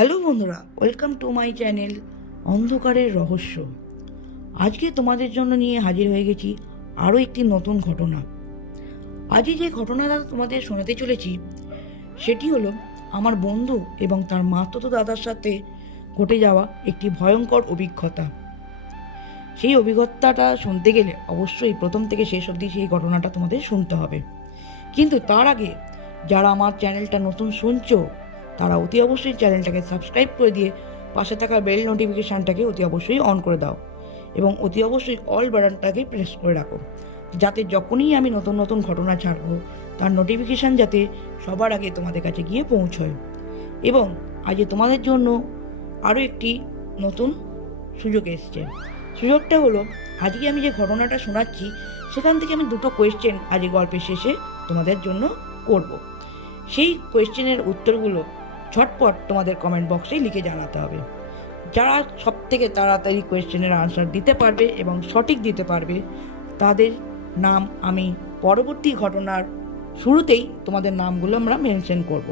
Hello বন্ধুরা, welcome to my channel অন্ধকারের রহস্য। আজকে তোমাদের জন্য নিয়ে হাজির হয়ে গেছি আরও একটি নতুন ঘটনা। আজকে যে ঘটনাটা তোমাদের শোনাতে চলেছি সেটি হলো আমার বন্ধু এবং তার মাতুতো দাদার সাথে ঘটে যাওয়া একটি ভয়ঙ্কর অভিজ্ঞতা। সেই অভিজ্ঞতাটা শুনতে গেলে অবশ্যই প্রথম থেকে শেষ অবধি সেই ঘটনাটা তোমাদের শুনতে হবে। কিন্তু তার আগে যারা আমার চ্যানেলটা নতুন শুনছো তারা অতি অবশ্যই চ্যানেলটাকে সাবস্ক্রাইব করে দিয়ে পাশে থাকা বেল নোটিফিকেশানটাকে অতি অবশ্যই অন করে দাও এবং অতি অবশ্যই অল বাটনটাকে প্রেস করে রাখো, যাতে যখনই আমি নতুন নতুন ঘটনা ছাড়বো তার নোটিফিকেশান যাতে সবার আগে তোমাদের কাছে গিয়ে পৌঁছয়। এবং আজ তোমাদের জন্য আরও একটি নতুন সুযোগ এসছে। সুযোগটা হলো, আজকে আমি যে ঘটনাটা শোনাচ্ছি সেখান থেকে আমি দুটো কোয়েশ্চেন আজ গল্পের শেষে তোমাদের জন্য করব। সেই কোয়েশ্চেনের উত্তরগুলো ঝটপট তোমাদের কমেন্ট বক্সে লিখে জানাতে হবে। যারা সব থেকে তাড়াতাড়ি কোয়েশ্চেনের আনসার দিতে পারবে এবং সঠিক দিতে পারবে তাদের নাম আমি পরবর্তী ঘটনার শুরুতেই তোমাদের নামগুলো আমরা মেনশন করব।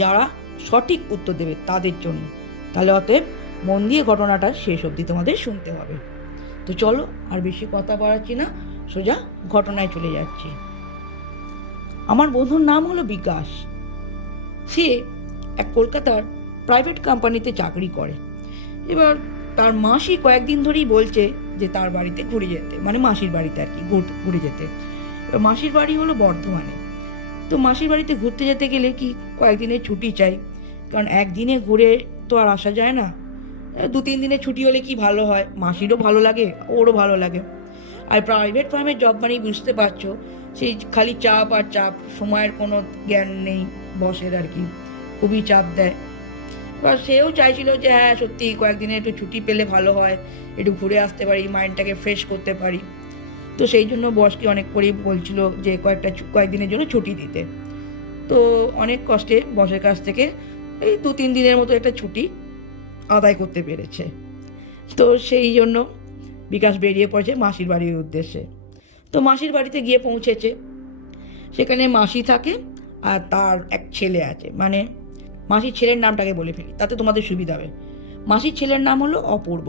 যারা সঠিক উত্তর দেবে তাদের জন্য। তাহলে অতএব মন দিয়ে ঘটনাটা শেষ অবধি তোমাদের শুনতে হবে। তো চলো আর বেশি কথা বাড়াচ্ছি না, সোজা ঘটনায় চলে যাচ্ছি। আমার বন্ধুর নাম হলো বিকাশ। সে এক কলকাতার প্রাইভেট কোম্পানিতে চাকরি করে। এবার তার মাসি কয়েকদিন ধরেই বলছে যে তার বাড়িতে ঘুরে যেতে, মানে মাসির বাড়িতে আর কি ঘুরে যেতে। এবার মাসির বাড়ি হলো বর্ধমানে। তো মাসির বাড়িতে ঘুরতে যেতে গেলে কি কয়েকদিনের ছুটি চাই, কারণ একদিনে ঘুরে তো আর আসা যায় না। 2-3 দিনের ছুটি হলে কি ভালো হয়, মাসিরও ভালো লাগে ওরও ভালো লাগে। আর প্রাইভেট ফার্মের জব মানেই বুঝতে পারছো, সেই খালি চাপ আর চাপ, সময়ের কোনো জ্ঞান নেই বসের আর কি, খুবই চাপ দেয়। এবার সেও চাইছিল যে হ্যাঁ সত্যি কয়েকদিনে একটু ছুটি পেলে ভালো হয়, একটু ঘুরে আসতে পারি, মাইন্ডটাকে ফ্রেশ করতে পারি। তো সেই জন্য বসকে অনেক করেই বলছিল যে কয়েকদিনের জন্য ছুটি দিতে। তো অনেক কষ্টে বসের কাছ থেকে এই 2-3 দিনের মতো একটা ছুটি আদায় করতে পেরেছে। তো সেই জন্য বিকাশ বেরিয়ে পড়েছে মাসির বাড়ির উদ্দেশ্যে। তো মাসির বাড়িতে গিয়ে পৌঁছেছে। সেখানে মাসি থাকে আর তার এক ছেলে আছে, মানে মাসির ছেলের নামটাকে বলে ফেলি তাতে তোমাদের সুবিধা হবে। মাসির ছেলের নাম হলো অপূর্ব।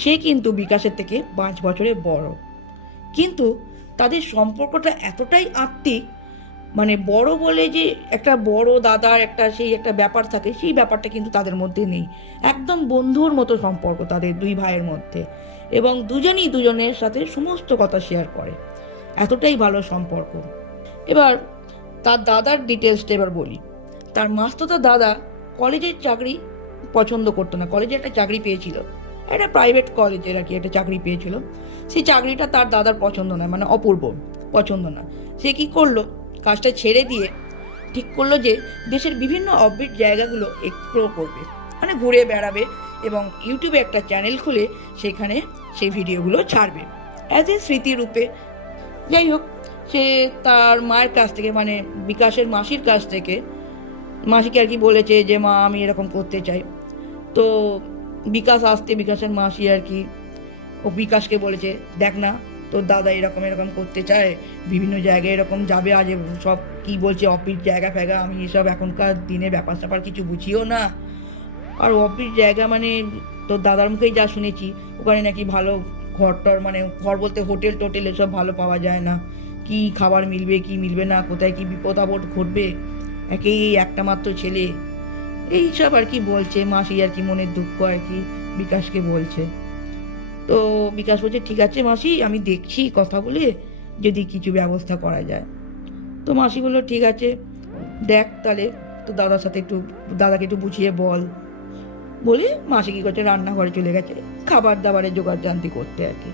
সে কিন্তু বিকাশের থেকে 5 বছরের বড়, কিন্তু তাদের সম্পর্কটা এতটাই আত্মিক, মানে বড় বলে যে একটা বড় দাদার একটা ব্যাপার থাকে, সেই ব্যাপারটা কিন্তু তাদের মধ্যে নেই। একদম বন্ধুর মতো সম্পর্ক তাদের দুই ভাইয়ের মধ্যে, এবং দুজনই দুজনের সাথে সমস্ত কথা শেয়ার করে, এতটাই ভালো সম্পর্ক। এবার তার দাদার ডিটেলসটা এবার বলি। তার মাস্তুতো দাদা কলেজের চাকরি পছন্দ করতো না। কলেজে একটা চাকরি পেয়েছিল, একটা প্রাইভেট কলেজের আর কি একটা চাকরি পেয়েছিল। সেই চাকরিটা তার দাদার পছন্দ নয়, মানে অপূর্ব পছন্দ না। সে কি করলো, কাজটা ছেড়ে দিয়ে ঠিক করলো যে দেশের বিভিন্ন অফবিট জায়গাগুলো এক্সপ্লোর করবে, মানে ঘুরে বেড়াবে এবং ইউটিউবে একটা চ্যানেল খুলে সেখানে সেই ভিডিওগুলো ছাড়বে অ্যাজ এ স্মৃতিরূপে। যাই হোক, সে তার মায়ের কাছ থেকে, মানে বিকাশের মাসির কাছ থেকে, মাসিকে আর কি বলেছে যে মা আমি এরকম করতে চাই। তো বিকাশের মাসি আর কি ও বিকাশকে বলেছে, দেখ না তোর দাদা এরকম এরকম করতে চায়, বিভিন্ন জায়গায় এরকম যাবে, আজ সব কি বলছে অফিস জায়গা ফ্যাগা, আমি এসব এখনকার দিনে ব্যাপার স্যাপার কিছু বুঝিও না। আর অফিস জায়গা মানে তোর দাদার মুখেই যা শুনেছি, ওখানে নাকি ভালো ঘর মানে ঘর বলতে হোটেল টোটেল এসব ভালো পাওয়া যায় না, কি খাবার মিলবে কি মিলবে না, কোথায় কি বিপদ আপদ ঘটবে, একেই একটা মাত্র ছেলে, এইসব আর কি বলছে মাসি আর কি, মনের দুঃখ আর কি বিকাশকে বলছে। তো বিকাশ বলছে ঠিক আছে মাসি, আমি দেখছি কথা বলে যদি কিছু ব্যবস্থা করা যায়। তো মাসি বললো ঠিক আছে দেখ, তাহলে তো দাদাকে একটু বুঝিয়ে বল। বলে মাসি কী করছে, রান্নাঘরে চলে গেছে খাবার দাবারের জোগাড় জান্তি করতে আর কি।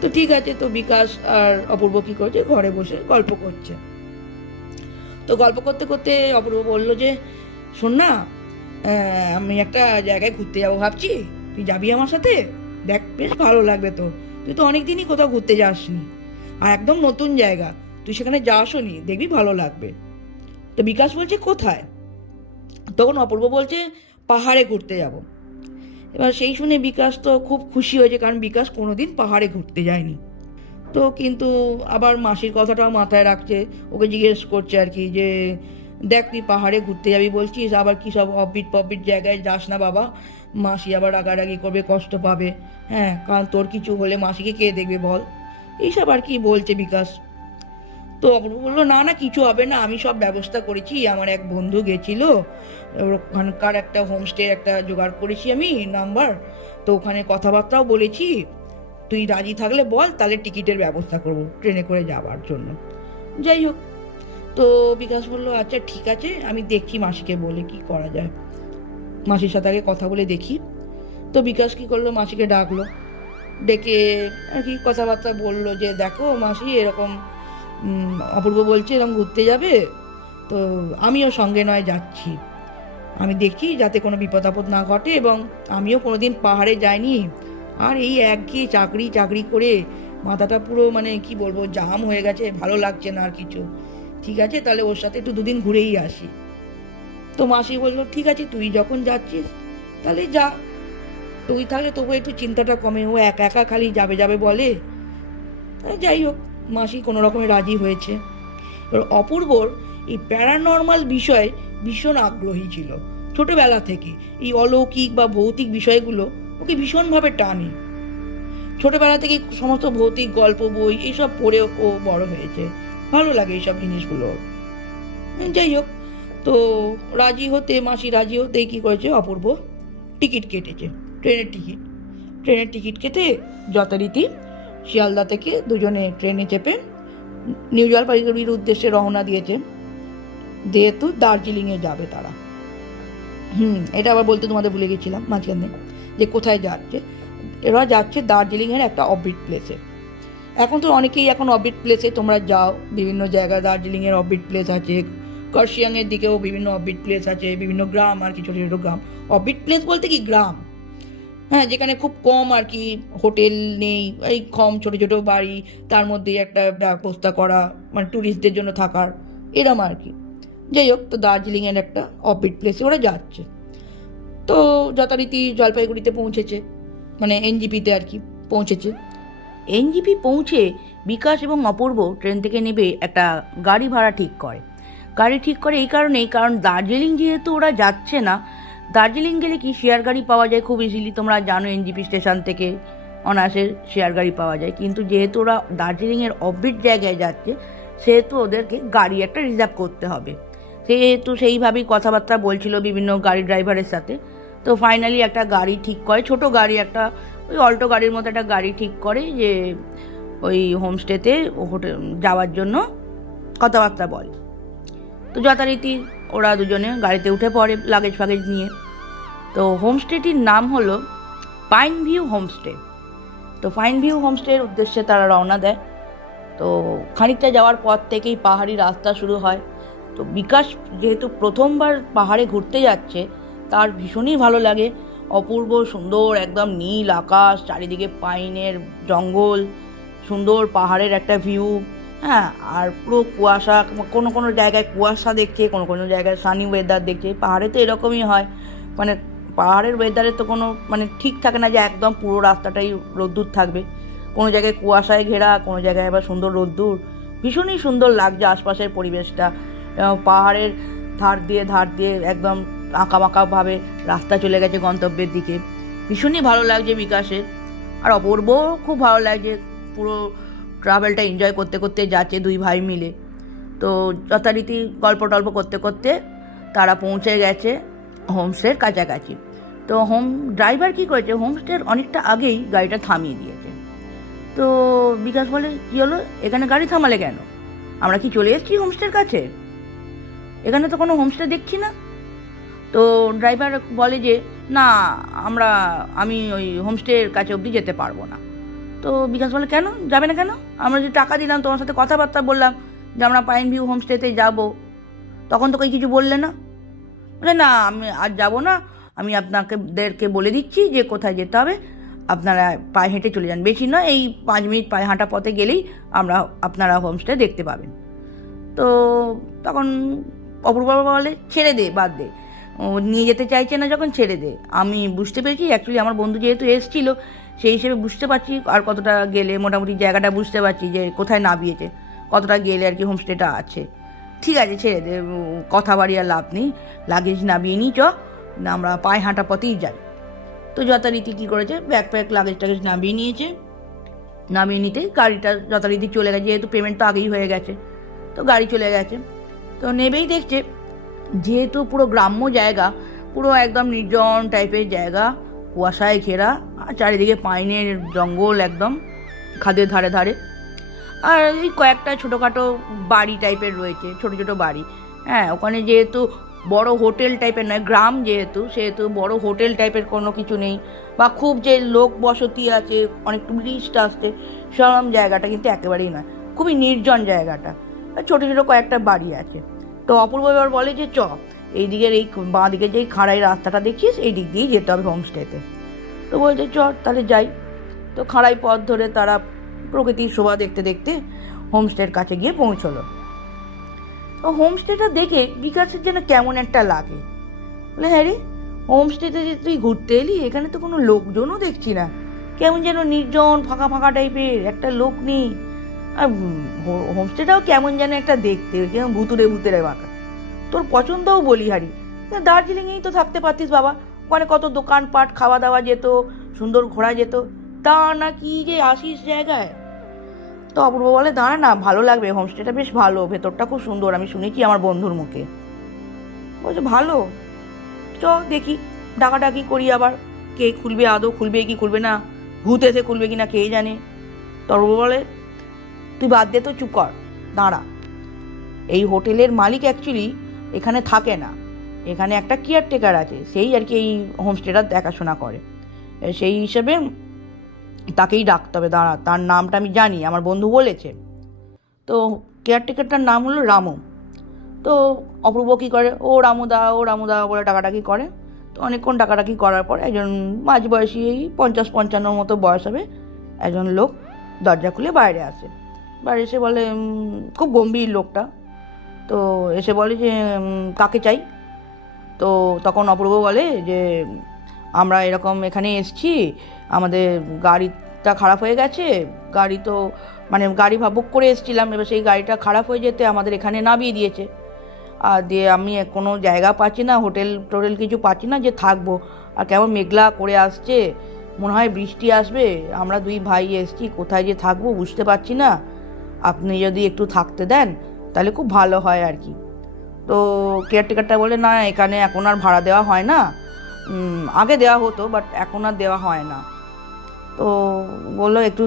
তো ঠিক আছে, তো বিকাশ আর অপূর্ব কী করছে, ঘরে বসে গল্প করছে। তো গল্প করতে করতে অপূর্ব বললো যে শোন না, আমি একটা জায়গায় ঘুরতে যাবো ভাবছি, তুই যাবি আমার সাথে? দেখ বেশ ভালো লাগবে তোর, তুই তো অনেক দিনই কোথাও ঘুরতে যাসনি, আর একদম নতুন জায়গা, তুই সেখানে যাসও নি, দেখবি ভালো লাগবে। তো বিকাশ বলছে কোথায়? তখন অপূর্ব বলছে পাহাড়ে ঘুরতে যাব। এবার সেই শুনে বিকাশ তো খুব খুশি হয়েছে, কারণ বিকাশ কোনোদিন পাহাড়ে ঘুরতে যায়নি। তো কিন্তু আবার মাসির কথাটাও মাথায় রাখছে, ওকে জিজ্ঞেস করছে আর কি যে দেখ তুই পাহাড়ে ঘুরতে যাবি বলছিস, আবার কী সব অফবিট জায়গায় যাস না বাবা, মাসি আবার রাগারাগি করবে, কষ্ট পাবে। হ্যাঁ, কারণ তোর কিছু হলে মাসিকে কে দেখবে বল, এইসব আর কি বলছে বিকাশ। তো অপূর্ব বললো, না না কিছু হবে না, আমি সব ব্যবস্থা করেছি, আমার এক বন্ধু গেছিল, ওখানকার একটা হোমস্টে একটা জোগাড় করেছি আমি নাম্বার, তো ওখানে কথাবার্তাও বলেছি, তুই রাজি থাকলে বল, তাহলে টিকিটের ব্যবস্থা করবো ট্রেনে করে যাওয়ার জন্য। যাই হোক, তো বিকাশ বললো আচ্ছা ঠিক আছে, আমি দেখি মাসিকে বলে কি করা যায়, মাসির সাথে আগে কথা বলে দেখি। তো বিকাশ কী করলো, মাসিকে ডাকলো, ডেকে আর কি কথাবার্তা বললো যে দেখো মাসি এরকম অপূর্ব বলছে এরকম ঘুরতে যাবে, তো আমিও সঙ্গে নয় যাচ্ছি, আমি দেখি যাতে কোনো বিপদ আপদ না ঘটে, এবং আমিও কোনো দিন পাহাড়ে যাইনি, আর এই একঘেয়ে চাকরি করে মাথাটা পুরো মানে কি বলবো জাম হয়ে গেছে, ভালো লাগছে না আর কিছু, ঠিক আছে তাহলে ওর সাথে একটু দুদিন ঘুরেই আসি। তো মাসি বললো ঠিক আছে তুই যখন যাচ্ছিস তাহলে যা, তুই তাহলে তবু একটু চিন্তাটা কমে, ও একা একা খালি যাবে বলে। যাই হোক, মাসি কোনো রকমে রাজি হয়েছে। এবার অপূর্বর এই প্যারানর্মাল বিষয়ে ভীষণ আগ্রহী ছিল ছোটবেলা থেকে, এই অলৌকিক বা ভৌতিক বিষয়গুলো ওকে ভীষণভাবে টানে, ছোটবেলা থেকেই সমস্ত ভৌতিক গল্প বই এইসব পড়ে ও বড় হয়েছে, ভালো লাগে এইসব জিনিসগুলো। যাই হোক, তো মাসি রাজি হতেই কী করেছে, অপূর্ব টিকিট কেটেছে, ট্রেনের টিকিট কেটে যথারীতি শিয়ালদা থেকে দুজনে ট্রেনে চেপে নিউ জলপাইগুড়ির উদ্দেশ্যে রওনা দিয়েছে, যেহেতু দার্জিলিংয়ে যাবে তারা। এটা আবার বলতে তোমাদের ভুলে গেছিলাম মাঝখানে, যে কোথায় যাচ্ছে, এরা যাচ্ছে দার্জিলিংয়ের একটা অফবিট প্লেসে। এখন তো অনেকেই এখন অফবিট প্লেসে তোমরা যাও, বিভিন্ন জায়গায় দার্জিলিংয়ের অফবিট প্লেস আছে, কার্শিয়াংয়ের দিকেও বিভিন্ন অফবিট প্লেস আছে, বিভিন্ন গ্রাম আর কি, ছোটো ছোটো গ্রাম। অফবিট প্লেস বলতে কি গ্রাম, হ্যাঁ, যেখানে খুব কম আর কি হোটেল নেই, এই কম ছোটো ছোটো বাড়ি, তার মধ্যে একটা ব্যবস্থা করা মানে ট্যুরিস্টদের জন্য থাকার, এরম আর কি। যাই হোক, তো দার্জিলিংয়ের একটা অফবিট প্লেসে ওরা যাচ্ছে। তো যথারীতি জলপাইগুড়িতে পৌঁছেছে, মানে এনজিপিতে আর কি পৌঁছেছে। এনজিপি পৌঁছে বিকাশ এবং অপূর্ব ট্রেন থেকে নেবে একটা গাড়ি ভাড়া ঠিক করে এই কারণেই, কারণ দার্জিলিং যেহেতু ওরা যাচ্ছে না, দার্জিলিং গেলে কি শেয়ার গাড়ি পাওয়া যায় খুব ইজিলি, তোমরা জানো এনজিপি স্টেশন থেকে অনায়াসে শেয়ার গাড়ি পাওয়া যায়, কিন্তু যেহেতু ওরা দার্জিলিংয়ের অফবিট জায়গায় যাচ্ছে সেহেতু ওদেরকে গাড়ি একটা রিজার্ভ করতে হবে, সেহেতু সেইভাবেই কথাবার্তা বলছিল বিভিন্ন গাড়ি ড্রাইভারের সাথে। তো ফাইনালি একটা গাড়ি ঠিক করে, ছোটো গাড়ি একটা, ওই অল্টো গাড়ির মতো একটা গাড়ি ঠিক করে, যে ওই হোমস্টেতে হোটেল যাওয়ার জন্য কথাবার্তা বলে। তো যথারীতি ওরা দুজনে গাড়িতে উঠে পড়ে লাগেজ ফাগেজ নিয়ে। তো হোমস্টেটির নাম হলো পাইন ভিউ হোমস্টে। তো পাইন ভিউ হোমস্টের উদ্দেশ্যে তারা রওনা দেয়। তো খানিকটা যাওয়ার পর থেকেই পাহাড়ি রাস্তা শুরু হয়। তো বিকাশ যেহেতু প্রথমবার পাহাড়ে ঘুরতে যাচ্ছে, তার ভীষণই ভালো লাগে, অপূর্ব সুন্দর একদম নীল আকাশ, চারিদিকে পাইনের জঙ্গল, সুন্দর পাহাড়ের একটা ভিউ, হ্যাঁ, আর পুরো কুয়াশা, কোনো জায়গায় কুয়াশা দেখছে, কোনো জায়গায় সানি ওয়েদার দেখছে। পাহাড়ে তো এরকমই হয়, মানে পাহাড়ের ওয়েদারে তো কোনো মানে ঠিক থাকে না যে একদম পুরো রাস্তাটাই রোদ্দুর থাকবে, কোনো জায়গায় কুয়াশায় ঘেরা, কোনো জায়গায় আবার সুন্দর রোদ্দুর, ভীষণই সুন্দর লাগছে আশপাশের পরিবেশটা। পাহাড়ের ধার দিয়ে একদম আঁকাবাঁকাভাবে রাস্তা চলে গেছে গন্তব্যের দিকে, ভীষণই ভালো লাগছে বিকাশের। আর অপূর্বও খুব ভালো লাগছে, পুরো ট্রাভেলটা এনজয় করতে যাচ্ছে দুই ভাই মিলে। তো যথারীতি গল্প টল্প করতে তারা পৌঁছে গেছে হোমস্টের কাছাকাছি। তো ড্রাইভার কী করেছে, হোমস্টের অনেকটা আগেই গাড়িটা থামিয়ে দিয়েছে। তো বিকাশ বলে কী হলো, এখানে গাড়ি থামালে কেন, আমরা কি চলে এসেছি হোমস্টের কাছে, এখানে তো কোনো হোমস্টে দেখছি না। তো ড্রাইভার বলে যে না, আমি ওই হোমস্টের কাছে অবধি যেতে পারবো না। তো বিকাশ বলে কেন যাবে না কেন, আমরা যে টাকা দিলাম, তোমার সাথে কথাবার্তা বললাম যে আমরা পাইন ভিউ হোমস্টেতে যাব, তখন তো কিছু বললে না। বলে না, আমি আজ যাবো না, আমি আপনাদেরকে বলে দিচ্ছি যে কোথায় যেতে হবে, আপনারা পায়ে হেঁটে চলে যান, বেশি নয়, এই 5 মিনিট পায়ে হাঁটা পথে গেলেই আপনারা হোমস্টে দেখতে পাবেন। তো তখন অপূর্ব বলে ছেড়ে দে, বাদ দে, ও নিয়ে যেতে চাইছে না যখন ছেড়ে দে। আমি বুঝতে পেরেছি, অ্যাকচুয়ালি আমার বন্ধু যেহেতু এসেছিলো সেই হিসেবে বুঝতে পারছি, আর কতটা গেলে মোটামুটি জায়গাটা বুঝতে পারছি যে কোথায় নামিয়েছে, কতটা গেলে আর কি হোমস্টেটা আছে। ঠিক আছে ছেড়ে দে, কথা বাড়ি আর লাভ নেই, লাগেজ নামিয়ে নিই, চ না আমরা পায়ে হাঁটা পথেই যাই। তো যথারীতি কী করেছে, ব্যাকপ্যাক লাগেজ টাগেজ নামিয়ে নিয়েছে, নামিয়ে নিতে গাড়িটা যথারীতি চলে গেছে, যেহেতু পেমেন্ট তো আগেই হয়ে গেছে, তো গাড়ি চলে গেছে। তো নেবেই দেখছে, যেহেতু পুরো গ্রাম্য জায়গা, পুরো একদম নির্জন টাইপের জায়গা, কুয়াশায় ঘেরা, আর চারিদিকে পাইনের জঙ্গল একদম খাদের ধারে ধারে, আর এই কয়েকটা ছোটোখাটো বাড়ি টাইপের রয়েছে, ছোটো ছোটো বাড়ি। হ্যাঁ, ওখানে যেহেতু বড় হোটেল টাইপের নয়, গ্রাম যেহেতু, সেহেতু বড় হোটেল টাইপের কোনো কিছু নেই, বা খুব যে লোক বসতি আছে, অনেক টুরিস্ট আসছে, সেরকম জায়গাটা কিন্তু একেবারেই নয়, খুবই নির্জন জায়গাটা, ছোটো ছোটো কয়েকটা বাড়ি আছে। তো অপূর্ব এবার বলে যে চ, এই দিকের এই বাঁ দিকে যেই খাড়াই রাস্তাটা দেখিস, এই দিক দিয়েই যেতে হবে হোমস্টেতে। তো বলছে চ তাহলে যাই। তো খাড়াই পথ ধরে তারা প্রকৃতির শোভা দেখতে দেখতে হোমস্টের কাছে গিয়ে পৌঁছলো। তো হোমস্টেটা দেখে বিকাশের যেন কেমন একটা লাগে, বলে হ্যাঁ রে, হোমস্টেতে যে তুই ঘুরতে এলি, এখানে তো কোনো লোকজনও দেখছি না, কেমন যেন নির্জন ফাঁকা ফাঁকা টাইপের, একটা লোক নেই, আর হোমস্টেটাও কেমন যেন একটা দেখতে, কেমন ভুতুরে ভূতের বাঁকা। তোর পছন্দও বলিহারি, দার্জিলিংয়েই তো থাকতে পারতিস বাবা, ওখানে কত দোকানপাট, খাওয়া দাওয়া যেত, সুন্দর ঘোরা যেত, তা না কি যে আসিস জায়গায়। তো অপূর্ব বলে দাঁড়া না, ভালো লাগবে, হোমস্টেটা বেশ ভালো, ভেতরটা খুব সুন্দর, আমি শুনেছি আমার বন্ধুর মুখে। বলছে ভালো, চ দেখি, ডাকাডাকি করি আবার, কে খুলবে, আদৌ খুলবে কি খুলবে না, ভূত এসে খুলবে কি না কে জানে। তো অপূর্ব বলে তুই বাদ দে তো, চুপ কর, দাঁড়া, এই হোটেলের মালিক অ্যাকচুয়ালি এখানে থাকে না, এখানে একটা কেয়ারটেকার আছে, সেই আর কি এই হোমস্টেটা দেখাশোনা করে, সেই হিসেবে তাকেই ডাকতে হবে, দাঁড়া, তার নামটা আমি জানি, আমার বন্ধু বলেছে। তো কেয়ারটেকারটার নাম হলো রামু। তো অপূর্ব কী করে, ও রামুদা ও রামুদা বলে ডাকাডাকি করে। তো অনেকক্ষণ ডাকাডাকি করার পর একজন মাঝবয়সী, এই 50-55 মতো বয়স হবে একজন লোক দরজা খুলে বাইরে আসে। বাইরে এসে বলে, খুব গম্ভীর লোকটা, তো এসে বলে যে কাকে চাই। তো তখন অপূর্ব বলে যে আমরা এরকম এখানে এসছি, আমাদের গাড়িটা খারাপ হয়ে গেছে, গাড়ি তো মানে গাড়ি বুক করে এসেছিলাম, এবার সেই গাড়িটা খারাপ হয়ে যেতে আমাদের এখানে নামিয়ে দিয়েছে, আর দিয়ে আমি কোনো জায়গা পাচ্ছি না, হোটেল টোটেল কিছু পাচ্ছি না যে থাকবো, আর কেমন মেঘলা করে আসছে, মনে হয় বৃষ্টি আসবে, আমরা দুই ভাই এসছি, কোথায় যে থাকবো বুঝতে পারছি না, আপনি যদি একটু থাকতে দেন তাহলে খুব ভালো হয় আর কি। তো কেয়ারটেকারটা বলে না, এখানে এখন আর ভাড়া দেওয়া হয় না, আগে দেওয়া হতো বাট এখন আর দেওয়া হয় না। তো বললো একটু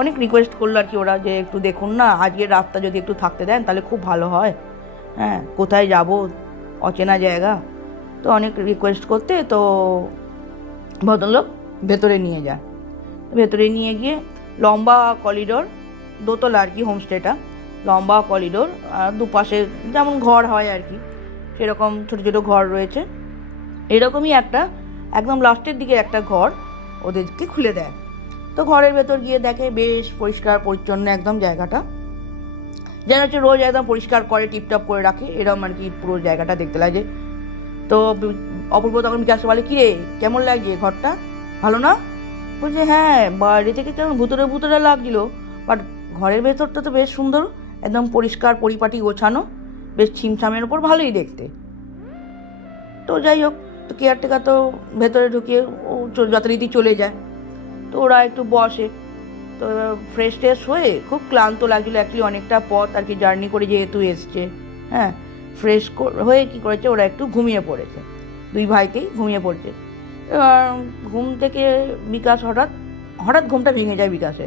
অনেক রিকোয়েস্ট করলো আর কি ওরা, যে একটু দেখুন না, আজকের রাতটা যদি একটু থাকতে দেন তাহলে খুব ভালো হয়, হ্যাঁ কোথায় যাব, অচেনা জায়গা। তো অনেক রিকোয়েস্ট করতে তো ভদ্রলোক ভেতরে নিয়ে যায়। ভেতরে নিয়ে গিয়ে লম্বা করিডোর, দোতলা আর কি হোমস্টেটা, লম্বা করিডোর, আর দুপাশে যেমন ঘর হয় আর কি সেরকম ছোটো ছোটো ঘর রয়েছে। এরকমই একটা একদম লাস্টের দিকে একটা ঘর ওদেরকে খুলে দেয়। তো ঘরের ভেতর গিয়ে দেখে বেশ পরিষ্কার পরিচ্ছন্ন একদম জায়গাটা, যেন হচ্ছে রোজ একদম পরিষ্কার করে টিপটপ করে রাখে, এরকম আর কি পুরো জায়গাটা দেখতে লাগে। তো অপূর্ব তখন বিকাশে বলে, কিরে কেমন লাগছে ঘরটা, ভালো না? বলছে হ্যাঁ, বাইরে থেকে কেমন ভুতুরে ভুতুরে লাগছিল, বাট ঘরের ভেতরটা তো বেশ সুন্দর, একদম পরিষ্কার পরিপাটি গোছানো, বেশ ছিমছামের ওপর, ভালোই দেখতে। তো যাই হোক, তো কেয়ারটেকার তো ভেতরে ঢুকিয়ে ও যথারীতি চলে যায়। তো ওরা একটু বসে, তো ফ্রেশ ট্রেশ হয়ে, খুব ক্লান্ত লাগছিলো অ্যাকচুয়ালি, অনেকটা পথ আর কি জার্নি করে যেহেতু এসছে, হ্যাঁ ফ্রেশ হয়ে কী করেছে, ওরা একটু ঘুমিয়ে পড়েছে, দুই ভাইতেই ঘুমিয়ে পড়ছে। এবার ঘুম থেকে বিকাশ হঠাৎ হঠাৎ ঘুমটা ভেঙে যায় বিকাশে,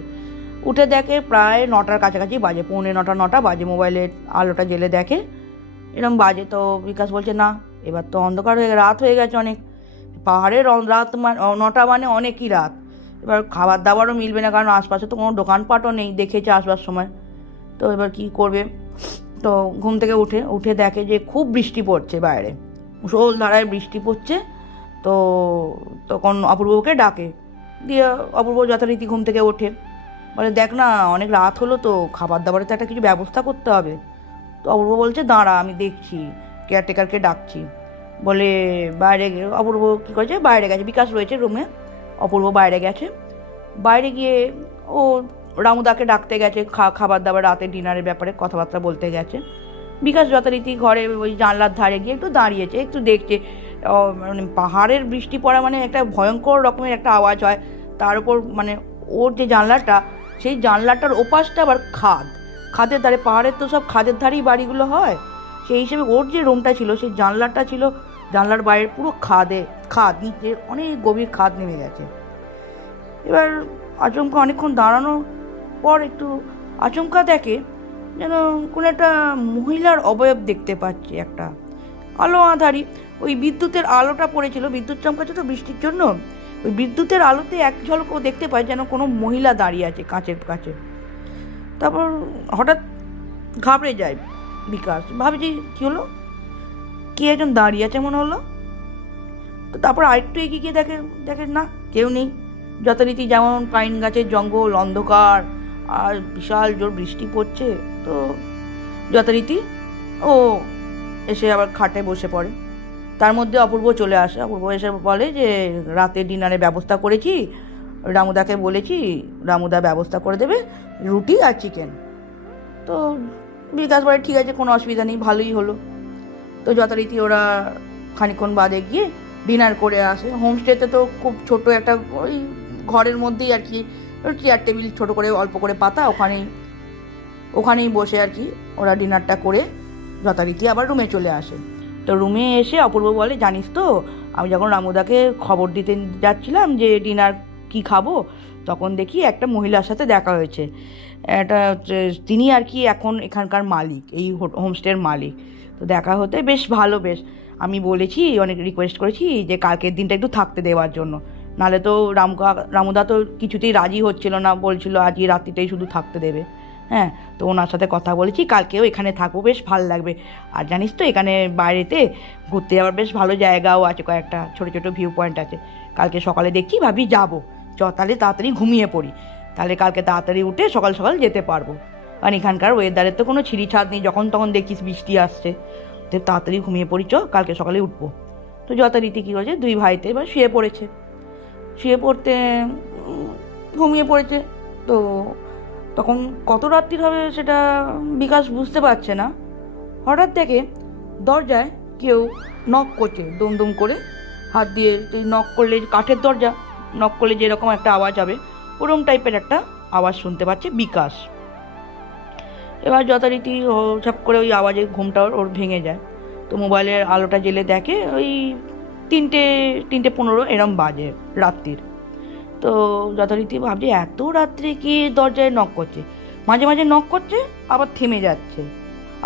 উঠে দেখে প্রায় 9টার কাছাকাছি বাজে, 9:45 বাজে, মোবাইলের আলোটা জেলে দেখে এরকম বাজে। তো বিকাশ বলছে না, এবার তো অন্ধকার হয়ে রাত হয়ে গেছে অনেক, পাহাড়ের রাত 9টা মানে অনেকই রাত, এবার খাবার দাবারও মিলবে না, কারণ আশপাশে তো কোনো দোকানপাটও নেই, দেখেছে আসবার সময়। তো এবার কি করবে, তো ঘুম থেকে উঠে দেখে যে খুব বৃষ্টি পড়ছে বাইরে, মুষলধারায় বৃষ্টি পড়ছে। তো তখন অপূর্বকে ডাকে, দিয়ে অপূর্ব যথারীতি ঘুম থেকে ওঠে, বলে দেখ না অনেক রাত হলো তো, খাবার দাবারের তো একটা কিছু ব্যবস্থা করতে হবে। তো অপূর্ব বলছে দাঁড়া আমি দেখছি, কেয়ারটেকারকে ডাকছি। বলে বাইরে অপূর্ব কী করেছে, বাইরে গেছে, বিকাশ রয়েছে রুমে, অপূর্ব বাইরে গেছে, বাইরে গিয়ে ও রামুদাকে ডাকতে গেছে, খাবার দাবার রাতের ডিনারের ব্যাপারে কথাবার্তা বলতে গেছে। বিকাশ যথারীতি ঘরে ওই জানলার ধারে গিয়ে একটু দাঁড়িয়েছে, একটু দেখছে। মানে পাহাড়ের বৃষ্টি পড়া মানে একটা ভয়ঙ্কর রকমের একটা আওয়াজ হয়। তার উপর মানে ওর যে জানলাটা, সেই জানলাটার ওপাশটা আবার খাদের ধারে, পাহাড়ের তো সব খাদের ধারেই বাড়িগুলো হয়। সেই হিসেবে ওর যে রুমটা ছিল, সেই জানলাটা ছিল জানলার বাইরের পুরো খাদ নিচে অনেক গভীর খাদ নেমে গেছে। এবার আচমকা অনেকক্ষণ দাঁড়ানোর পর একটু আচমকা দেখে যেন কোনো একটা মহিলার অবয়ব দেখতে পাচ্ছে, একটা আলো আঁধারি। ওই বিদ্যুতের আলোটা পড়েছিল, বিদ্যুৎ চমকাচ্ছে তো বৃষ্টির জন্য, ওই বিদ্যুতের আলোতে এক ঝলক ও দেখতে পায় যেন কোনো মহিলা দাঁড়িয়ে আছে কাঁচের কাছে। তারপর হঠাৎ ঘাবড়ে যায় বিকাশ, ভাবে যে কী হলো, কে একজন দাঁড়িয়ে আছে মনে হলো। তো তারপর আরেকটু এগিয়ে গিয়ে দেখে না, কেউ নেই। যথারীতি যেমন পাইন গাছের জঙ্গল, অন্ধকার, আর বিশাল জোর বৃষ্টি পড়ছে। তো যথারীতি ও এসে আবার খাটে বসে পড়ে। তার মধ্যে অপূর্ব চলে আসে। অপূর্ব এসে বলে যে রাতে ডিনারের ব্যবস্থা করেছি, রামুদাকে বলেছি, রামুদা ব্যবস্থা করে দেবে রুটি আর চিকেন। তো বিকাশ বলে ঠিক আছে, কোনো অসুবিধা নেই, ভালোই হলো। তো যথারীতি ওরা খানিকক্ষণ বাদে গিয়ে ডিনার করে আসে। হোমস্টেতে তো খুব ছোট একটা ওই ঘরের মধ্যেই আর কি, চেয়ার টেবিল ছোটো করে অল্প করে পাতা, ওখানেই বসে আর কি ওরা ডিনারটা করে যথারীতি আবার রুমে চলে আসে। তো রুমে এসে অপূর্ব বলে, জানিস তো আমি যখন রামুদাকে খবর দিতে যাচ্ছিলাম যে ডিনার কি খাবো, তখন দেখি একটা মহিলার সাথে দেখা হয়েছে। তিনি আর কি এখন এখানকার মালিক, এই হোমস্টের মালিক। তো দেখা হতে বেশ ভালো, বেশ আমি বলেছি, অনেক রিকোয়েস্ট করেছি যে কালকের দিনটা একটু থাকতে দেওয়ার জন্য, নাহলে তো রামুদা তো কিছুতেই রাজি হচ্ছিল না, বলছিল আজই রাত্রিটাই শুধু থাকতে দেবে। হ্যাঁ, তো ওনার সাথে কথা বলেছি, কালকেও এখানে থাকবো, বেশ ভালো লাগবে। আর জানিস তো এখানে বাইরেতে ঘুরতে যাওয়ার বেশ ভালো জায়গাও আছে, কয়েকটা ছোটো ছোটো ভিউ পয়েন্ট আছে। কালকে সকালে দেখছি, ভাবি যাবো, তাহলে তাড়াতাড়ি ঘুমিয়ে পড়ি, তাহলে কালকে তাড়াতাড়ি উঠে সকাল সকাল যেতে পারবো। কারণ এখানকার ওয়েদারের তো কোনো ছিঁড়ি ছাদ নেই, যখন তখন দেখিস বৃষ্টি আসছে, তো তাড়াতাড়ি ঘুমিয়ে পড়ি, কালকে সকালে উঠবো। তো যথারীতি কী করেছে, দুই ভাইতে এবার শুয়ে পড়েছে। ঘুমিয়ে পড়েছে। তো তখন কত রাত্রির হবে সেটা বিকাশ বুঝতে পারছে না। হঠাৎ দেখে দরজায় কেউ নক করছে, দুম করে হাত দিয়ে। নক করলে, কাঠের দরজা, নক করলে যেরকম একটা আওয়াজ হবে, ওরকম টাইপের একটা আওয়াজ শুনতে পাচ্ছে বিকাশ। এবার যথারীতি ঝপ করে ওই আওয়াজে ঘুমটা ওর ভেঙে যায়। তো মোবাইলের আলোটা জ্বেলে দেখে ওই 3:15 এরম বাজে রাত্রির। তো যথারীতি ভাবছি এত রাত্রে কি দরজায় নক করছে, মাঝে মাঝে নক করছে আবার থেমে যাচ্ছে,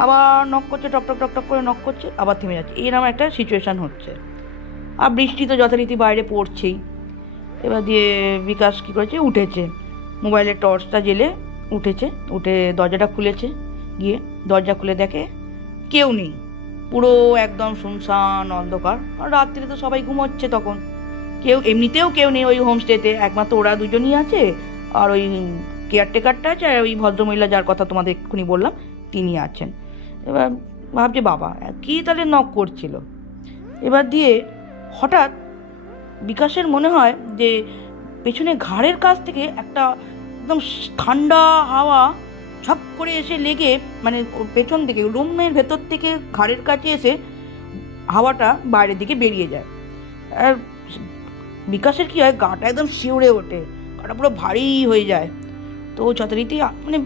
আবার নক করছে, টক টক করে নক করছে, আবার থেমে যাচ্ছে, এরকম একটা সিচুয়েশান হচ্ছে। আর বৃষ্টি তো যথারীতি বাইরে পড়ছেই। এবার দিয়ে বিকাশ কী করেছে, উঠেছে, মোবাইলের টর্চটা জ্বেলে উঠে দরজাটা খুলেছে। গিয়ে দরজা খুলে দেখে কেউ নেই, পুরো একদম শুনশান অন্ধকার। আর রাত্রিরে তো সবাই ঘুমোচ্ছে, তখন এমনিতেও কেউ নেই ওই হোমস্টেতে, একমাত্র ওরা দুজনই আছে, আর ওই কেয়ারটেকারটা আছে, আর ওই ভদ্রমহিলা যার কথা তোমাদের এক্ষুনি বললাম তিনি আছেন। এবার ভাবছে বাবা কী তাহলে নক করছিল। এবার দিয়ে হঠাৎ বিকাশের মনে হয় যে পেছনে ঘাড়ের কাছ থেকে একটা একদম ঠান্ডা হাওয়া ঝপ করে এসে লেগে, মানে পেছন থেকে রুমের ভেতর থেকে ঘাড়ের কাছে এসে হাওয়াটা বাইরের দিকে বেরিয়ে যায়। আর বিকাশের কী হয়, গাটা একদম শিউরে ওঠে, গাটা পুরো ভারী হয়ে যায়। তো যথারীতি মানে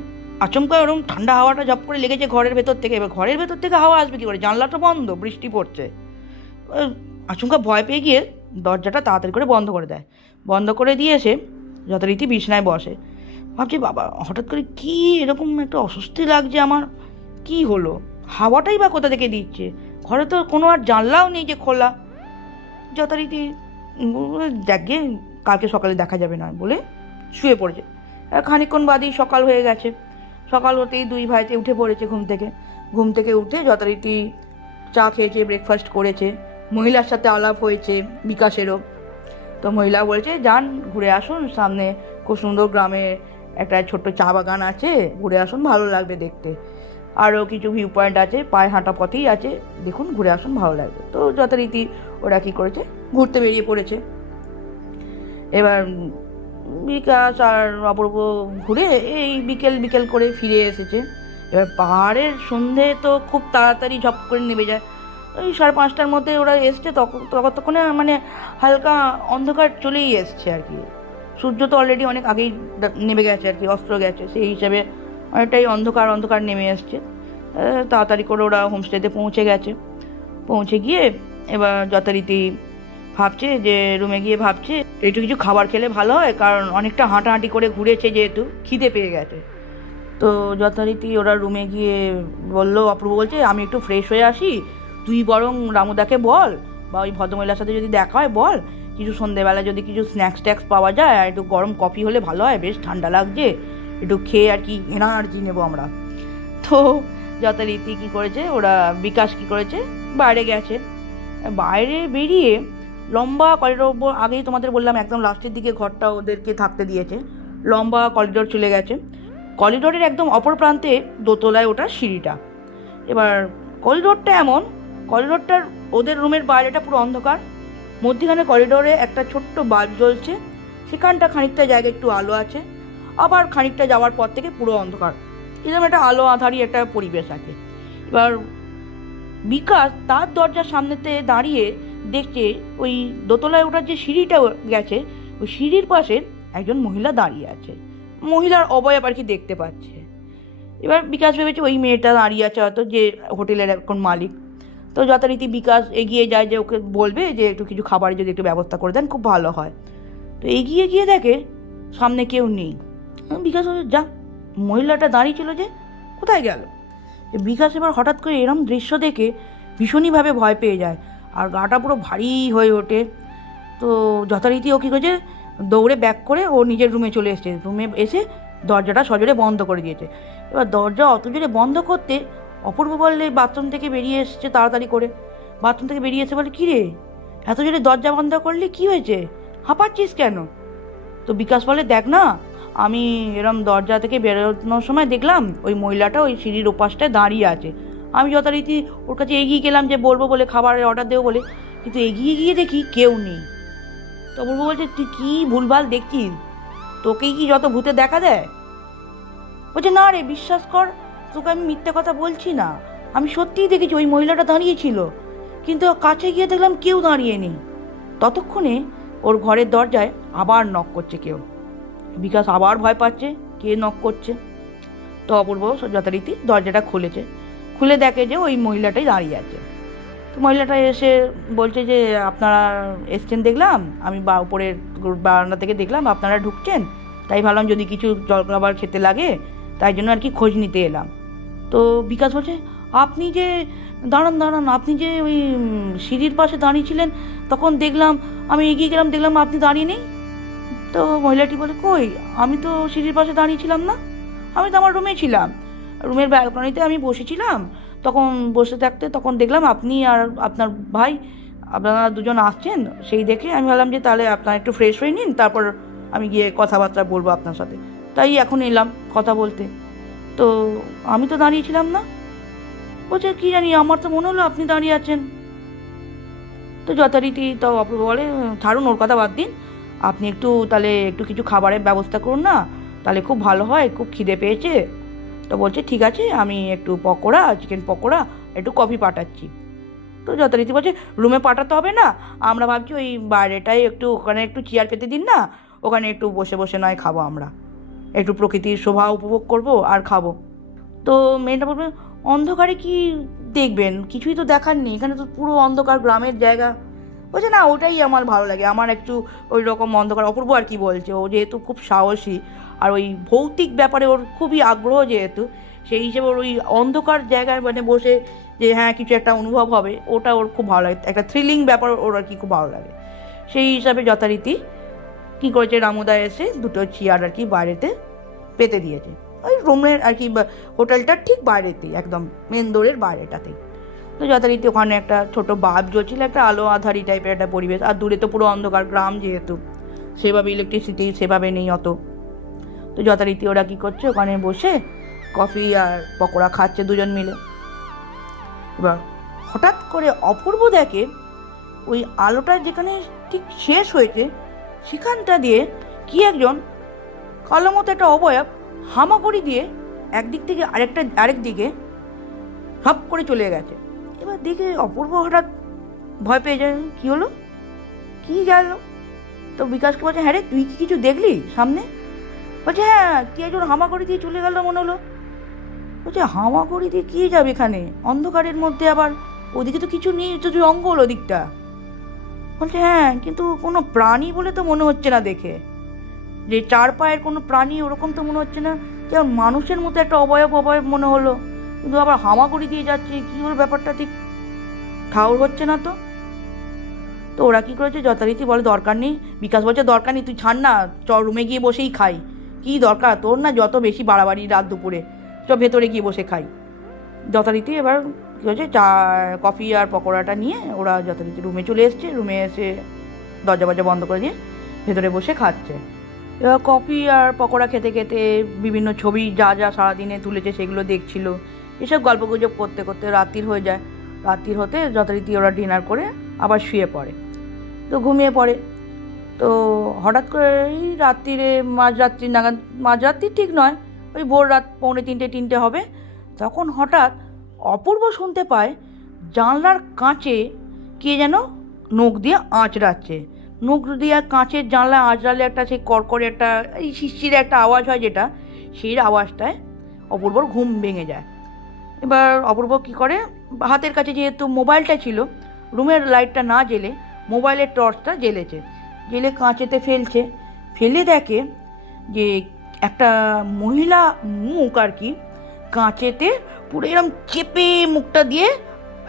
আচমকা ওরকম ঠান্ডা হাওয়াটা ঝপ করে লেগেছে ঘরের ভেতর থেকে। এবার ঘরের ভেতর থেকে হাওয়া আসবে কী করে, জানলাটা বন্ধ, বৃষ্টি পড়ছে। আচমকা ভয় পেয়ে গিয়ে দরজাটা তাড়াতাড়ি করে বন্ধ করে দেয়। বন্ধ করে দিয়ে এসে যথারীতি বিছনায় বসে। ভাবছি বাবা হঠাৎ করে কী এরকম একটা অস্বস্তি লাগছে আমার, কি হলো, হাওয়াটাই বা কোথা থেকে দিচ্ছে, ঘরে তো কোনো আর জানলাও নেই যে খোলা। যথারীতি দেখে কালকে সকালে দেখা যাবে না বলে শুয়ে পড়েছে। খানিকক্ষণ বাদেই সকাল হয়ে গেছে। সকাল হতেই দুই ভাইতে উঠে পড়েছে ঘুম থেকে উঠে যথারীতি চা খেয়েছে, ব্রেকফাস্ট করেছে, মহিলার সাথে আলাপ হয়েছে বিকাশেরও। তো মহিলা বলেছে যান ঘুরে আসুন, সামনে খুব সুন্দর গ্রামে একটা ছোট্ট চা বাগান আছে, ঘুরে আসুন, ভালো লাগবে দেখতে, আরও কিছু ভিউ পয়েন্ট আছে, পায়ে হাঁটা পথেই আছে, দেখুন ঘুরে আসুন, ভালো লাগবে। তো যথারীতি ওরা কী করেছে, ঘুরতে বেরিয়ে পড়েছে। এবার বিকাশ আর অপূর্ব ঘুরে এই বিকেল করে ফিরে এসেছে। এবার পাহাড়ের সন্ধে তো খুব তাড়াতাড়ি ঝপ করে নেমে যায়। ওই 5:30টার মধ্যে ওরা এসছে, ততক্ষণে মানে হালকা অন্ধকার চলেই এসছে আর কি। সূর্য তো অলরেডি অনেক আগেই নেমে গেছে আর কি, অস্ত গেছে, সেই হিসাবে অনেকটাই অন্ধকার অন্ধকার নেমে এসছে। তাড়াতাড়ি করে ওরা হোমস্টেতে পৌঁছে গেছে। পৌঁছে গিয়ে এবার যথারীতি ভাবছে যে রুমে গিয়ে ভাবছে একটু কিছু খাবার খেলে ভালো হয়, কারণ অনেকটা হাঁটাহাঁটি করে ঘুরেছে, যেহেতু খিদে পেয়ে গেছে। তো যথারীতি ওরা রুমে গিয়ে বললো, অপূর্ব বলছে আমি একটু ফ্রেশ হয়ে আসি, তুই বরং রামুদাকে বল বা ওই ভদ্রমহিলার সাথে যদি দেখা হয় বল, কিছু সন্ধেবেলা যদি কিছু স্ন্যাক্স ট্যাক্স পাওয়া যায় আর একটু গরম কফি হলে ভালো হয়, বেশ ঠান্ডা লাগছে, একটু খেয়ে আর কি এনার্জি নেবো আমরা। তো যথারীতি কী করেছে ওরা, বিকাশ কী করেছে, বাইরে গেছে। বাইরে বেরিয়ে লম্বা করিডোর, আগেই তোমাদের বললাম একদম লাস্টের দিকে ঘরটা ওদেরকে থাকতে দিয়েছে, লম্বা করিডোর চলে গেছে। করিডোরের একদম অপর প্রান্তে দোতলায় ওটা সিঁড়িটা। এবার করিডোরটা এমন, করিডোরটার ওদের রুমের বাইরেটা পুরো অন্ধকার, মধ্যখানে করিডোরে একটা ছোট্ট বাল্ব জ্বলছে, সেখানটা খানিকটা জায়গায় একটু আলো আছে, আবার খানিকটা যাওয়ার পর থেকে পুরো অন্ধকার, এরকম একটা আলো আধারি একটা পরিবেশ আছে। এবার বিকাশ তার দরজার সামনেতে দাঁড়িয়ে দেখছে ওই দোতলায় ওঠার যে সিঁড়িটা গেছে, ওই সিঁড়ির পাশে একজন মহিলা দাঁড়িয়ে আছে, মহিলার অবয়ব আর কি দেখতে পাচ্ছে। এবার বিকাশ ভেবেছে ওই মেয়েটা দাঁড়িয়ে আছে হয়তো, যে হোটেলের এখন মালিক। তো যথারীতি বিকাশ এগিয়ে যায় যে ওকে বলবে যে একটু কিছু খাবারের যদি একটু ব্যবস্থা করে দেন খুব ভালো হয়। তো এগিয়ে গিয়ে দেখে সামনে কেউ নেই। বিকাশ যা, মহিলাটা দাঁড়িয়ে ছিল যে কোথায় গেল। বিকাশ এবার হঠাৎ করে এরম দৃশ্য দেখে ভীষণইভাবে ভয় পেয়ে যায়, আর গাটা পুরো ভারী হয়ে ওঠে। তো যথারীতি ও কী করেছে, দৌড়ে ব্যাক করে ও নিজের রুমে চলে এসেছে, রুমে এসে দরজাটা সজোরে বন্ধ করে দিয়েছে। এবার দরজা অত জোরে বন্ধ করতে অপূর্ব বললে বাথরুম থেকে বেরিয়ে এসেছে তাড়াতাড়ি করে, বাথরুম থেকে বেরিয়ে এসে বলে কী রে, এত জোরে দরজা বন্ধ করলি, কী হয়েছে, হাঁপাচ্ছিস কেন? তো বিকাশ বলে দেখ না, আমি এরম দরজা থেকে বেরোনোর সময় দেখলাম ওই মহিলাটা ওই সিঁড়ির ওপাশটায় দাঁড়িয়ে আছে, আমি যথারীতি ওর কাছে এগিয়ে গেলাম যে বলবো বলে, খাবারের অর্ডার দেবো বলে, কিন্তু এগিয়ে গিয়ে দেখি কেউ নেই। তো বলবো বলছে তুই কী ভুলভাল দেখছিস, তোকেই কি যত ভূতে দেখা দেয়? বলছে না রে, বিশ্বাস কর, তোকে আমি মিথ্যে কথা বলছি না, আমি সত্যিই দেখেছি ওই মহিলাটা দাঁড়িয়েছিল, কিন্তু কাছে গিয়ে দেখলাম কেউ দাঁড়িয়ে নেই। ততক্ষণে ওর ঘরের দরজায় আবার নক করছে কেউ। বিকাশ আবার ভয় পাচ্ছে, কে নক করছে। তো অপূর্ব যথারীতি দরজাটা খুলেছে, খুলে দেখে যে ওই মহিলাটাই দাঁড়িয়ে আছে। তো মহিলাটা এসে বলছে যে আপনারা এসছেন দেখলাম, আমি উপরের বারান্দা থেকে দেখলাম আপনারা ঢুকছেন, তাই ভাবলাম যদি কিছু জলখাবার খেতে লাগে তাই জন্য আর কি খোঁজ নিতে এলাম। তো বিকাশ বলছে আপনি যে দাঁড়ান দাঁড়ান, আপনি যে ওই সিঁড়ির পাশে দাঁড়িয়েছিলেন, তখন দেখলাম, আমি এগিয়ে গেলাম দেখলাম আপনি দাঁড়িয়ে নেই। তো মহিলাটি বলে কই, আমি তো সিঁড়ির পাশে দাঁড়িয়েছিলাম না, আমি তো আমার রুমে ছিলাম, রুমের ব্যালকনিতে আমি বসেছিলাম, তখন বসে থাকতে তখন দেখলাম আপনি আর আপনার ভাই আপনারা দুজন আসছেন, সেই দেখে আমি ভাবলাম যে তাহলে আপনারা একটু ফ্রেশ হয়ে নিন, তারপর আমি গিয়ে কথাবার্তা বলবো আপনার সাথে, তাই এখন এলাম কথা বলতে। তো আমি তো দাঁড়িয়েছিলাম না। বলছে কী জানি, আমার তো মনে হলো আপনি দাঁড়িয়ে আছেন। তো যথারীতি তো অপূর্ব বলে ছাড়ুন ওর কথা বাদ দিন, আপনি একটু তাহলে একটু কিছু খাবারের ব্যবস্থা করুন না, তাহলে খুব ভালো হয়, খুব খিদে পেয়েছে। তো বলছে ঠিক আছে, আমি একটু পকোড়া, চিকেন পকোড়া, একটু কফি পাঠাচ্ছি। তো যথারীতি বলছে রুমে পাঠাতে হবে না, আমরা ভাবছি ওই বাইরেটায় একটু, ওখানে একটু চেয়ার পেতে দিন না, ওখানে একটু বসে বসে নয় খাবো, আমরা একটু প্রকৃতির শোভা উপভোগ করব আর খাবো। তো মেয়েটা বলবে অন্ধকারে কি দেখবেন, কিছুই তো দেখার নেই, এখানে তো পুরো অন্ধকার, গ্রামের জায়গা। বলছে না ওটাই আমার ভালো লাগে, আমার একটু ওই রকম অন্ধকার। অপূর্ব আর কি বলছে, ও যেহেতু খুব সাহসী আর ওই ভৌতিক ব্যাপারে ওর খুবই আগ্রহ, যেহেতু সেই হিসেবে ওর ওই অন্ধকার জায়গায় মানে বসে যে হ্যাঁ কিছু একটা অনুভব হবে, ওটা ওর খুব ভালো লাগে, একটা থ্রিলিং ব্যাপার ওর আর কি খুব ভালো লাগে। সেই হিসাবে যথারীতি কী করেছে, রামুদা এসে দুটো চেয়ার আর কি বাইরেতে পেতে দিয়েছে, ওই রুমের আর কি হোটেলটার ঠিক বাইরেতেই, একদম মেন ডোরের বাইরেটাতেই। তো যথারীতি ওখানে একটা ছোট বাল্ব জ্বলছিল, একটা আলো আধারি টাইপের একটা পরিবেশ, আর দূরে তো পুরো অন্ধকার, গ্রাম যেহেতু সেভাবে ইলেকট্রিসিটি সেভাবে নেই অত। তো যথারীতি ওরা কী করছে, ওখানে বসে কফি আর পকোড়া খাচ্ছে দুজন মিলে। এবার হঠাৎ করে অপূর্ব দেখে ওই আলোটা যেখানে ঠিক শেষ হয়েছে সেখানটা দিয়ে কি একজন কালো মতো একটা অবয়ব হামাগুড়ি দিয়ে একদিক থেকে আরেক দিকে সব করে চলে গেছে। এবার দেখে অপূর্ব হঠাৎ ভয় পেয়ে যায়, কী হলো, কী গেল? তো বিকাশকে বলছে, হ্যাঁ রে, তুই কি কিছু দেখলি সামনে? বলছে, হ্যাঁ, কে একজন হামাগুড়ি দিয়ে চলে গেল মনে হলো। বলছে, হামাগুড়ি দিয়ে কী যাবে এখানে অন্ধকারের মধ্যে, আবার ওদিকে তো কিছু নেই, তো জঙ্গল ওদিকটা। বলছে, হ্যাঁ, কিন্তু কোনো প্রাণী বলে তো মনে হচ্ছে না দেখে, যে চার পায়ের কোনো প্রাণী ওরকম তো মনে হচ্ছে না, যেমন মানুষের মতো একটা অবয়ব মনে হলো, কিন্তু আবার হামাগুড়ি দিয়ে যাচ্ছে, কী হলো ব্যাপারটা ঠিক ঠাউর হচ্ছে না। তো ওরা কী করেছে, যথারীতি বলে দরকার নেই। বিকাশ বলছে, দরকার নেই, তুই ছাড় না, চ রুমে গিয়ে বসেই খাই, কী দরকার তোর, না যত বেশি বাড়াবাড়ি রাত দুপুরে, চ ভেতরে গিয়ে বসে খাই। যথারীতি এবার কী হয়েছে, চা কফি আর পকোড়াটা নিয়ে ওরা যথারীতি রুমে চলে এসছে। রুমে এসে দরজা বন্ধ করে দিয়ে ভেতরে বসে খাচ্ছে। এবার কফি আর পকোড়া খেতে খেতে বিভিন্ন ছবি যা সারাদিনে তুলেছে সেগুলো দেখছিল। এসব গল্পগুজব করতে করতে রাত্রির হয়ে যায়। রাত্রির হতে যথারীতি ওরা ডিনার করে আবার শুয়ে পড়ে, তো ঘুমিয়ে পড়ে। তো হঠাৎ করে এই রাত্রিরে মাঝরাত্রি নাগাদ, মাঝরাত্রি ঠিক নয়, ওই ভোর রাত 2:45-3টে হবে, তখন হঠাৎ অপূর্ব শুনতে পায় জানলার কাঁচে কে যেন নখ দিয়ে আঁচড়াচ্ছে। নখ দিয়ে কাঁচের জানলা আঁচড়ালে একটা সেই কড়কড়ে একটা এই শিরশিরে একটা আওয়াজ হয়, যেটা সেই আওয়াজটায় অপূর্বর ঘুম ভেঙে যায়। এবার অপূর্ব কী করে, হাতের কাছে যেহেতু মোবাইলটা ছিল, রুমের লাইটটা না জ্বেলে মোবাইলের টর্চটা জ্বেলেছে, জ্বেলে কাঁচেতে ফেলে দেখে যে একটা মহিলা মুখ আর কি কাঁচেতে পুরো এরকম চেপে মুখটা দিয়ে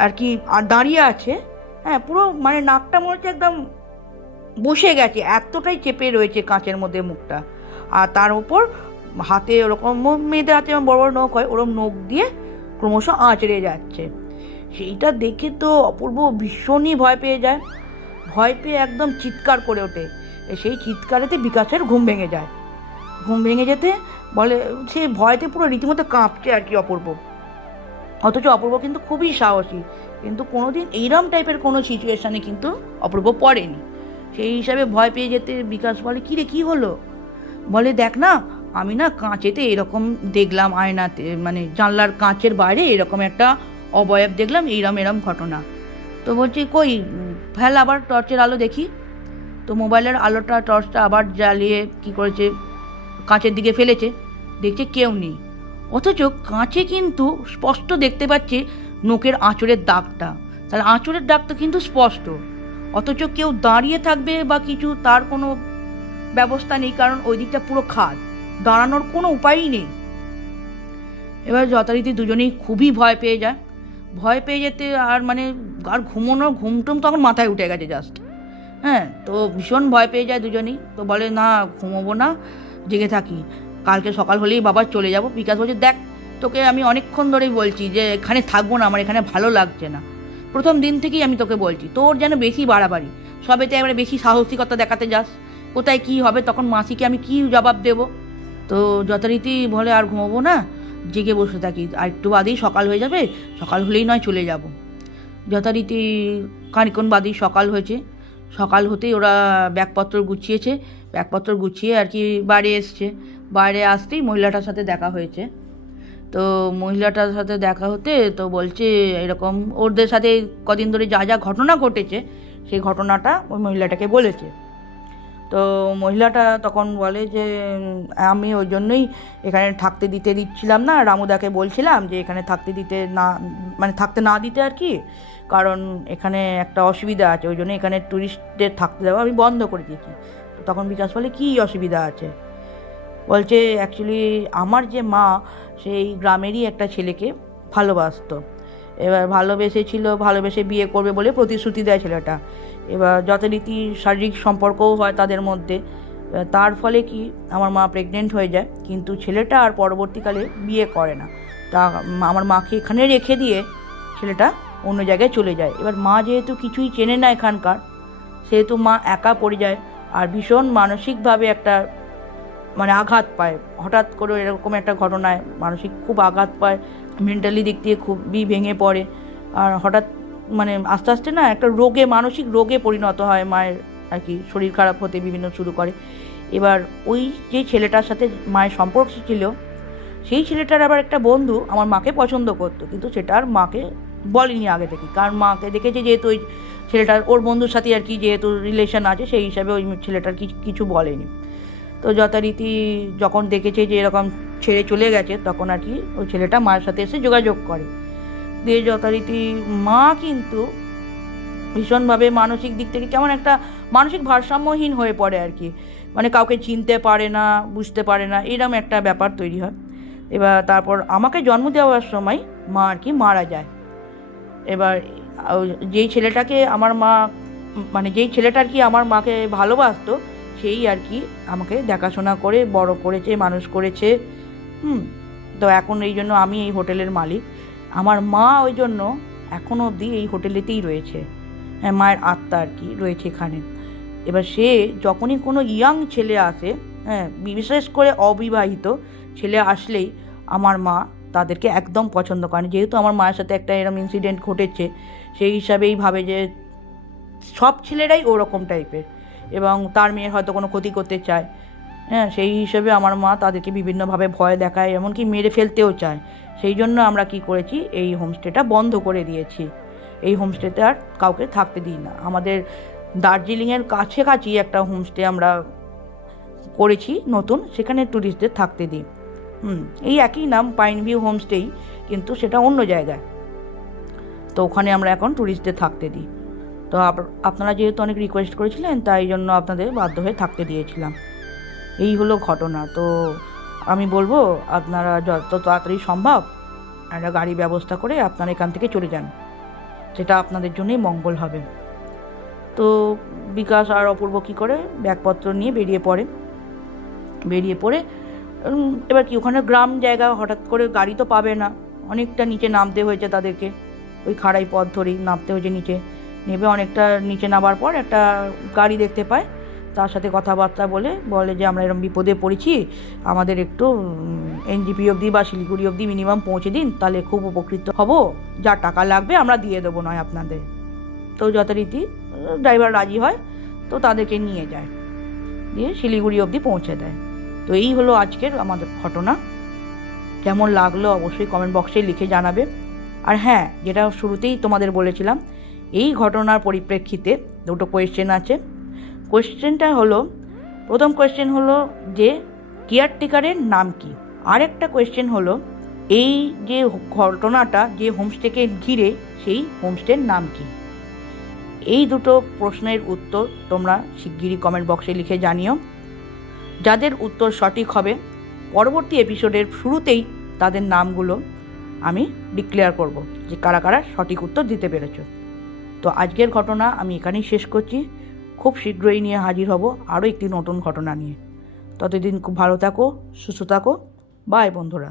আর কি দাঁড়িয়ে আছে। হ্যাঁ, পুরো মানে নাকটা মনে হচ্ছে একদম বসে গেছে, এতটাই চেপে রয়েছে কাঁচের মধ্যে মুখটা। আর তার উপর হাতে ওরকম, মেয়েদের হাতে বড় বড় নখ হয়, ওরকম নখ দিয়ে ক্রমশ আঁচড়ে যাচ্ছে। সেইটা দেখে তো অপূর্ব ভীষণই ভয় পেয়ে যায়, ভয় পেয়ে একদম চিৎকার করে ওঠে। সেই চিৎকারেতে বিকাশের ঘুম ভেঙে যায়। ঘুম ভেঙে যেতে বলে, সে ভয়তে পুরো রীতিমতো কাঁপছে আর কি অপূর্ব। অথচ অপূর্ব কিন্তু খুবই সাহসী, কিন্তু কোনোদিন এইরকম টাইপের কোনো সিচুয়েশানে কিন্তু অপূর্ব পড়েনি। সেই হিসাবে ভয় পেয়ে যেতে বিকাশ বলে, কী রে, কী হলো? বলে, দেখ না, আমি না কাঁচেতে এরকম দেখলাম, আয়নাতে মানে জানলার কাঁচের বাইরে এরকম একটা অবয়ব দেখলাম, এরম ঘটনা। তো বলছি, কই, ফেল আবার টর্চের আলো দেখি। তো মোবাইলের আলোটা টর্চটা আবার জ্বালিয়ে কী করেছে, কাঁচের দিকে ফেলেছে, দেখছে কেউ নেই। অথচ কাঁচে কিন্তু স্পষ্ট দেখতে পাচ্ছে নখের আঁচড়ের দাগটা, তাহলে আঁচড়ের দাগটা কিন্তু স্পষ্ট। অথচ কেউ দাঁড়িয়ে থাকবে বা কিছু, তার কোনো ব্যবস্থা নেই, কারণ ওই দিকটা পুরো খাদ, দাঁড়ানোর কোনো উপায়ই নেই। এবার যথারীতি দুজনেই খুবই ভয় পেয়ে যায়। ভয় পেয়ে যেতে আর মানে আর ঘুমটুম তখন মাথায় উঠে গেছে জাস্ট। হ্যাঁ, তো ভীষণ ভয় পেয়ে যায় দুজনেই। তো বলে, না ঘুমোবো না, জেগে থাকি, কালকে সকাল হলেই বাবা চলে যাব। বিকাশ বলছে, দেখ, তোকে আমি অনেকক্ষণ ধরেই বলছি যে এখানে থাকবো না, আমার এখানে ভালো লাগছে না, প্রথম দিন থেকেই আমি তোকে বলছি, তোর যেন বেশি বাড়াবাড়ি, সবেতে এবারে বেশি সাহসিকতা দেখাতে যাস, কোথায় কী হবে তখন মাসিকে আমি কী জবাব দেব। তো যথারীতি বলে, আর ঘুমোবো না, জেগে বসে থাকি, আর একটু বাদেই সকাল হয়ে যাবে, সকাল হলেই নয় চলে যাব। যথারীতি খানিকক্ষণ বাদেই সকাল হয়েছে। সকাল হতেই ওরা ব্যাগপত্র গুছিয়ে আর কি বাইরে এসছে। বাইরে আসতেই মহিলাটার সাথে দেখা হয়েছে। তো মহিলাটার সাথে দেখা হতে তো বলছে এরকম ওদের সাথে কদিন ধরে যা ঘটনা ঘটেছে সেই ঘটনাটা ওই মহিলাটাকে বলেছে। তো মহিলাটা তখন বলে যে আমি ওই জন্যই এখানে থাকতে দিচ্ছিলাম না, রামুদাকে বলছিলাম যে এখানে থাকতে না দিতে আর কি, কারণ এখানে একটা অসুবিধা আছে, ওই জন্য এখানে ট্যুরিস্টদের থাকতে দেওয়া আমি বন্ধ করে দিয়েছি। তখন বিকাশ বলে, কী অসুবিধা আছে? বলছে, অ্যাকচুয়ালি আমার যে মা সেই গ্রামেরই একটা ছেলেকে ভালোবাসতো, এবার ভালোবেসে বিয়ে করবে বলে প্রতিশ্রুতি দেয় ছেলেটা। এবার যথারীতি শারীরিক সম্পর্কও হয় তাদের মধ্যে। তার ফলে কি আমার মা প্রেগনেন্ট হয়ে যায়, কিন্তু ছেলেটা আর পরবর্তীকালে বিয়ে করে না। তা আমার মাকে এখানে রেখে দিয়ে ছেলেটা অন্য জায়গায় চলে যায়। এবার মা যেহেতু কিছুই চেনে না এখানকার, সেহেতু মা একা পড়ে যায় আর ভীষণ মানসিকভাবে একটা আঘাত পায়। হঠাৎ করে এরকম একটা ঘটনায় মানসিক খুব আঘাত পায়, মেন্টালি দিক দিয়ে খুবই ভেঙে পড়ে। আর হঠাৎ আস্তে আস্তে একটা মানসিক রোগে পরিণত হয় মায়ের আর কি, শরীর খারাপ হতে বিভিন্ন শুরু করে। এবার ওই যে ছেলেটার সাথে মায়ের সম্পর্ক ছিল, সেই ছেলেটার আবার একটা বন্ধু আমার মাকে পছন্দ করতো, কিন্তু সেটা আর মাকে বলেনি আগে থেকে, কারণ মাকে দেখেছে যেহেতু ওই ছেলেটার ওর বন্ধুর সাথে আর কি যেহেতু রিলেশন আছে, সেই হিসাবে ওই ছেলেটার কিছু বলেনি। তো যথারীতি যখন দেখেছে যে এরকম ছেড়ে চলে গেছে, তখন আর কি ওই ছেলেটা মায়ের সাথে এসে যোগাযোগ করে। দিয়ে যথারীতি মা কিন্তু ভীষণভাবে মানসিক দিক থেকে কেমন একটা মানসিক ভারসাম্যহীন হয়ে পড়ে আর কি, মানে কাউকে চিনতে পারে না, বুঝতে পারে না, এরকম একটা ব্যাপার তৈরি হয়। এবার তারপর আমাকে জন্ম দেওয়ার সময় মা আর কি মারা যায়। এবার যেই ছেলেটাকে আমার মা, মানে যেই ছেলেটা আর কি আমার মাকে ভালোবাসতো, সেই আর কি আমাকে দেখাশোনা করে বড় করেছে, মানুষ করেছে। তো এখন এই জন্য আমি এই হোটেলের মালিক। আমার মা ওই জন্য এখনও অবধি এই হোটেলেতেই রয়েছে। হ্যাঁ, মায়ের আত্মা আর কি রয়েছে এখানে। এবার সে যখনই কোনো ইয়াং ছেলে আসে, হ্যাঁ, বিশেষ করে অবিবাহিত ছেলে আসলেই আমার মা তাদেরকে একদম পছন্দ করেন। যেহেতু আমার মায়ের সাথে একটা এরকম ইনসিডেন্ট ঘটেছে, সেই হিসাবেই ভাবে যে সব ছেলেরাই ওরকম টাইপের এবং তার মেয়ের হয়তো কোনো ক্ষতি করতে চায়। হ্যাঁ, সেই হিসেবে আমার মা তাদেরকে বিভিন্নভাবে ভয় দেখায়, এমনকি মেরে ফেলতেও চায়। সেই জন্য আমরা কি করেছি, এই হোমস্টেটা বন্ধ করে দিয়েছি। এই হোমস্টেতে আর কাউকে থাকতে দিই না। আমাদের দার্জিলিংয়ের কাছাকাছি একটা হোমস্টে আমরা করেছি নতুন, সেখানে ট্যুরিস্টদের থাকতে দিই। এই একই নাম, পাইন ভিউ হোমস্টেই, কিন্তু সেটা অন্য জায়গায়। তো ওখানে আমরা এখন ট্যুরিস্টদের থাকতে দিই। তো আপনারা যেহেতু অনেক রিকোয়েস্ট করেছিলেন, তাই জন্য আপনাদের বাধ্য হয়ে থাকতে দিয়েছিলাম। এই হলো ঘটনা। তো আমি বলবো আপনারা যত তাড়াতাড়ি সম্ভব একটা গাড়ি ব্যবস্থা করে আপনারা এখান থেকে চলে যান, সেটা আপনাদের জন্যই মঙ্গল হবে। তো বিকাশ আর অপূর্ব কী করে ব্যাগপত্র নিয়ে বেরিয়ে পড়ে এবার কি ওখানে গ্রাম জায়গা, হঠাৎ করে গাড়ি তো পাবে না, অনেকটা নিচে নামতে হয়েছে তাদেরকে, ওই খাড়াই পথ ধরেই নামতে হয়েছে নিচে। নেমে অনেকটা নিচে নামার পর একটা গাড়ি দেখতে পায়, তার সাথে কথাবার্তা বলে যে আমরা এরকম বিপদে পড়েছি, আমাদের একটু এনজেপি অবধি বা শিলিগুড়ি অবধি মিনিমাম পৌঁছে দিন, তাহলে খুব উপকৃত হব, যা টাকা লাগবে আমরা দিয়ে দেবো নয় আপনাদের। তো যথারীতি ড্রাইভার রাজি হয়, তো তাদেরকে নিয়ে যায়, দিয়ে শিলিগুড়ি অবধি পৌঁছে দেয়। তো এই হলো আজকের আমাদের ঘটনা। কেমন লাগলো অবশ্যই কমেন্ট বক্সে লিখে জানাবে। আর হ্যাঁ, যেটা শুরুতেই তোমাদের বলেছিলাম, এই ঘটনার পরিপ্রেক্ষিতে দুটো কোয়েশ্চেন আছে। কোয়েশ্চেনটা হলো, প্রথম কোয়েশ্চেন হলো যে কেয়ারটেকারের নাম কি, আরেকটা কোয়েশ্চেন হলো এই যে ঘটনাটা যে হোমস্টেকে ঘিরে, সেই হোমস্টের নাম কি। এই দুটো প্রশ্নের উত্তর তোমরা শিগগিরই কমেন্ট বক্সে লিখে জানিও। যাদের উত্তর সঠিক হবে, পরবর্তী এপিসোডের শুরুতেই তাদের নামগুলো আমি ডিক্লেয়ার করব যে কারা কারা সঠিক উত্তর দিতে পেরেছ। তো আজকের ঘটনা আমি এখানেই শেষ করছি। খুব শীঘ্রই নিয়ে হাজির হব আরও একটি নতুন ঘটনা নিয়ে। ততদিন খুব ভালো থাকো, সুস্থ থাকো। বাই বন্ধুরা।